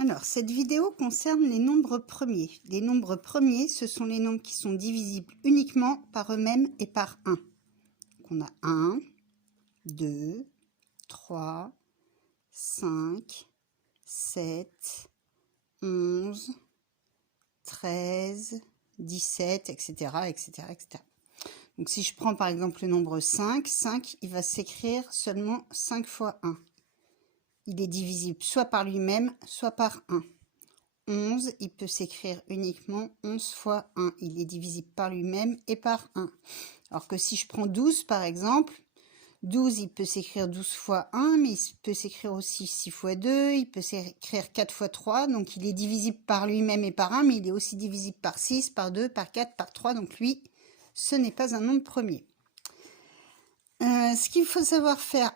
Alors, cette vidéo concerne les nombres premiers. Les nombres premiers, ce sont les nombres qui sont divisibles uniquement par eux-mêmes et par 1. Donc, on a 1, 2, 3, 5, 7, 11, 13, 17, etc., etc., etc. Donc, si je prends par exemple le nombre 5, 5, il va s'écrire seulement 5 fois 1. Il est divisible soit par lui-même, soit par 1. 11, il peut s'écrire uniquement 11 fois 1. Il est divisible par lui-même et par 1. Alors que si je prends 12 par exemple, 12 il peut s'écrire 12 fois 1, mais il peut s'écrire aussi 6 fois 2, il peut s'écrire 4 fois 3, donc il est divisible par lui-même et par 1, mais il est aussi divisible par 6, par 2, par 4, par 3, donc lui, ce n'est pas un nombre premier. Ce qu'il faut savoir faire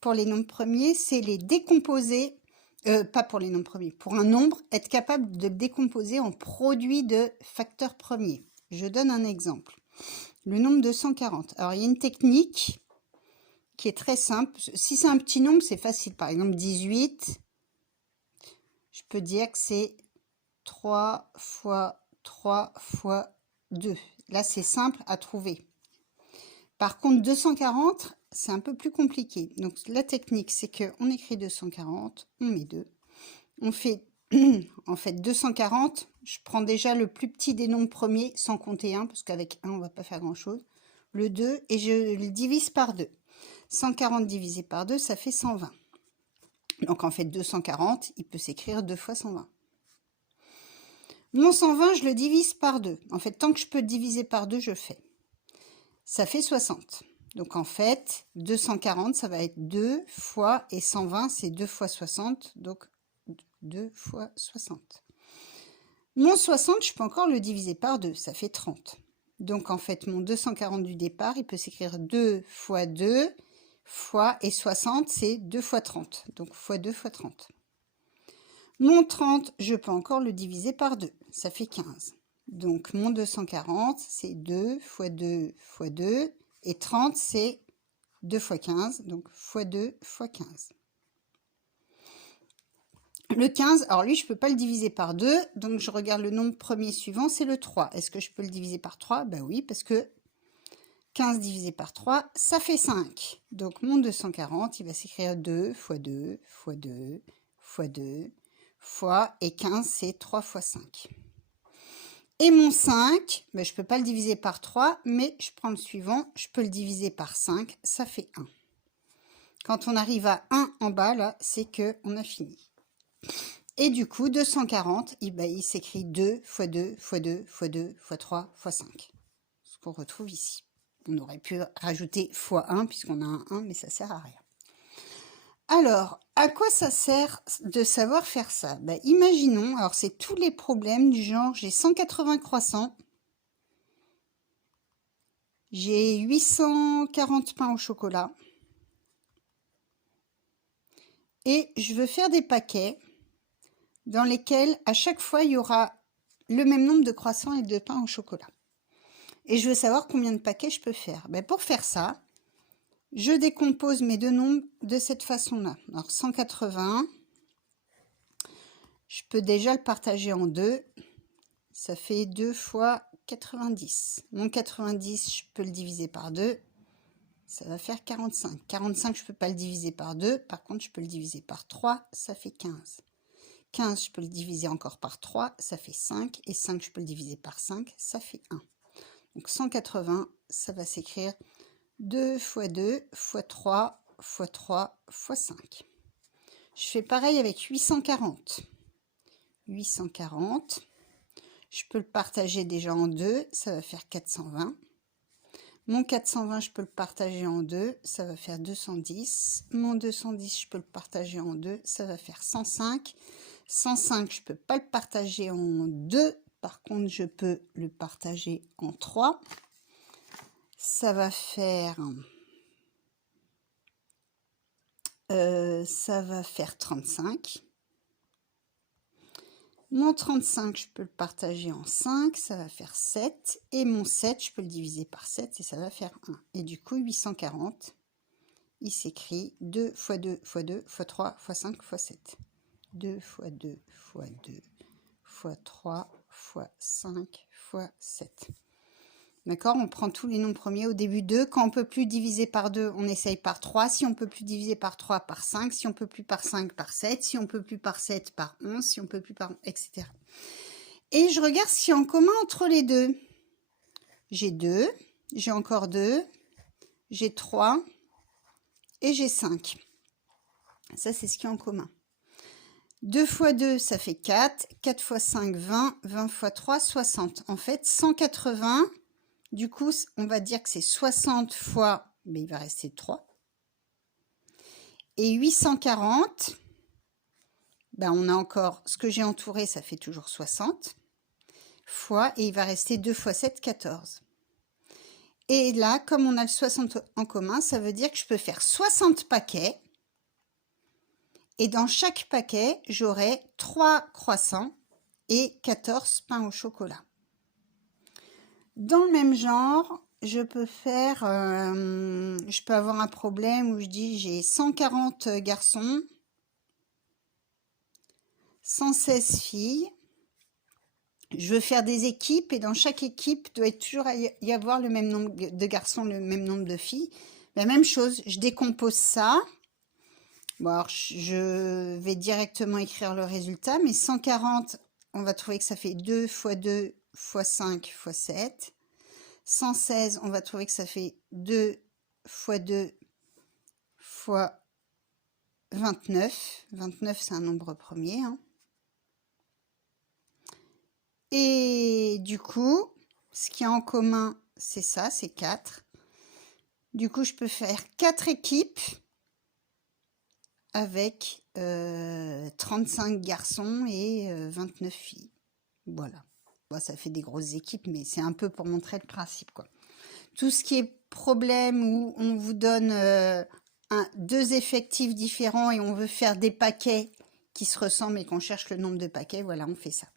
pour les nombres premiers, c'est les décomposer. Pas pour les nombres premiers. Pour un nombre, être capable de le décomposer en produit de facteurs premiers. Je donne un exemple. Le nombre 240. Alors, il y a une technique qui est très simple. Si c'est un petit nombre, c'est facile. Par exemple, 18, je peux dire que c'est 3 fois 3 fois 2. Là, c'est simple à trouver. Par contre, 240, c'est un peu plus compliqué. Donc, la technique, c'est qu'on écrit 240, on met 2. On fait, en fait, 240. Je prends déjà le plus petit des nombres premiers, sans compter 1, parce qu'avec 1, on ne va pas faire grand-chose. Le 2, et je le divise par 2. 140 divisé par 2, ça fait 120. Donc, en fait, 240, il peut s'écrire 2 fois 120. Mon 120, je le divise par 2. En fait, tant que je peux le diviser par 2, je fais. Ça fait 60. Donc, en fait, 240, ça va être 2 fois, et 120, c'est 2 fois 60. Donc, 2 fois 60. Mon 60, je peux encore le diviser par 2. Ça fait 30. Donc, en fait, mon 240 du départ, il peut s'écrire 2 fois 2 fois, et 60, c'est 2 fois 30. Donc, fois 2 fois 30. Mon 30, je peux encore le diviser par 2. Ça fait 15. Donc, mon 240, c'est 2 fois 2 fois 2. Et 30, c'est 2 fois 15. Donc, fois 2 fois 15. Le 15, alors lui, je ne peux pas le diviser par 2. Donc, je regarde le nombre premier suivant, c'est le 3. Est-ce que je peux le diviser par 3? Ben oui, parce que 15 divisé par 3, ça fait 5. Donc, mon 240, il va s'écrire 2 fois 2 fois 2 fois 2 fois, et 15, c'est 3 fois 5. Et mon 5, ben, je ne peux pas le diviser par 3, mais je prends le suivant, je peux le diviser par 5, ça fait 1. Quand on arrive à 1 en bas, là, c'est qu'on a fini. Et du coup, 240, il s'écrit 2 fois 2 fois 2 fois 2 fois 3 fois 5. Ce qu'on retrouve ici. On aurait pu rajouter fois 1 puisqu'on a un 1, mais ça ne sert à rien. Alors, à quoi ça sert de savoir faire ça? Ben, imaginons, alors c'est tous les problèmes du genre, j'ai 180 croissants, j'ai 840 pains au chocolat, et je veux faire des paquets dans lesquels à chaque fois il y aura le même nombre de croissants et de pains au chocolat. Et je veux savoir combien de paquets je peux faire. Ben, pour faire ça, je décompose mes deux nombres de cette façon-là. Alors 180, je peux déjà le partager en deux. Ça fait 2 fois 90. Mon 90, je peux le diviser par 2. Ça va faire 45. 45, je ne peux pas le diviser par 2. Par contre, je peux le diviser par 3. Ça fait 15. 15, je peux le diviser encore par 3. Ça fait 5. Et 5, je peux le diviser par 5. Ça fait 1. Donc 180, ça va s'écrire 2 fois 2 fois 3 fois 3 fois 5. Je fais pareil avec 840. 840, je peux le partager déjà en deux, ça va faire 420. Mon 420, je peux le partager en deux, ça va faire 210. Mon 210, je peux le partager en deux, ça va faire 105. 105, je ne peux pas le partager en deux, par contre, je peux le partager en 3. Ça va faire 35. Mon 35, je peux le partager en 5, ça va faire 7. Et mon 7, je peux le diviser par 7 et ça va faire 1. Et du coup, 840, il s'écrit 2 fois 2 fois 2 fois 3 fois 5 fois 7. 2 fois 2 fois 2 fois 3 fois 5 fois 7. D'accord? On prend tous les nombres premiers au début 2. Quand on ne peut plus diviser par 2, on essaye par 3. Si on ne peut plus diviser par 3, par 5. Si on ne peut plus par 5, par 7. Si on ne peut plus par 7, par 11. Si on ne peut plus par... etc. Et je regarde ce qu'il y a en commun entre les deux. J'ai 2, j'ai encore 2, j'ai 3 et j'ai 5. Ça, c'est ce qu'il y a en commun. 2 fois 2, ça fait 4. 4 fois 5, 20. 20 fois 3, 60. En fait, 180... Du coup, on va dire que c'est 60 fois, mais il va rester 3. Et 840, ben on a encore, ce que j'ai entouré, ça fait toujours 60, fois, et il va rester 2 fois 7, 14. Et là, comme on a le 60 en commun, ça veut dire que je peux faire 60 paquets. Et dans chaque paquet, j'aurai 3 croissants et 14 pains au chocolat. Dans le même genre, je peux faire, je peux avoir un problème où je dis j'ai 140 garçons, 116 filles. Je veux faire des équipes et dans chaque équipe doit toujours y avoir le même nombre de garçons, le même nombre de filles. La même chose, je décompose ça. Bon, alors je vais directement écrire le résultat, mais 140, on va trouver que ça fait 2 fois 2 fois 5 fois 7. 116, on va trouver que ça fait 2 fois 2 fois 29. 29, c'est un nombre premier. Hein. Et du coup, ce qu'il y a en commun, c'est ça, c'est 4. Du coup, je peux faire 4 équipes avec 35 garçons et 29 filles. Voilà. Bon, ça fait des grosses équipes, mais c'est un peu pour montrer le principe, quoi. Tout ce qui est problème où on vous donne 2 effectifs différents et on veut faire des paquets qui se ressemblent et qu'on cherche le nombre de paquets, voilà, on fait ça.